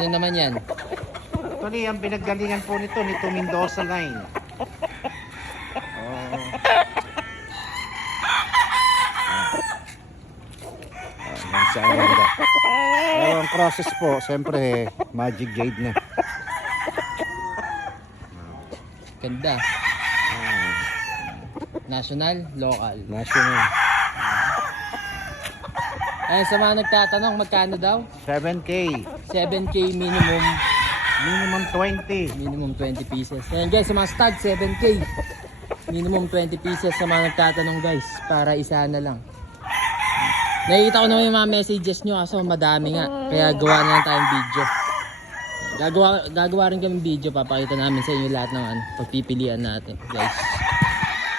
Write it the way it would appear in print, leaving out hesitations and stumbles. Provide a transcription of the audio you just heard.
Ano naman yan? Actually, ang pinaggalingan po nito, Mendoza line. Pero ang process po, siyempre, Magic Jade na. Ganda. National, local. National. Ayun, sa mga nagtatanong, magkano daw? 7K. 7K minimum. Minimum 20. Minimum 20 pieces. Ayan guys, sa mga stud, 7K. Minimum 20 pieces sa mga nagtatanong guys. Para isa na lang. Nakikita ko naman yung mga messages nyo kaso madami nga. Kaya gawa na lang tayong video. Gagawa rin kami video. Papakita namin sa inyo lahat ng pagpipilian natin guys.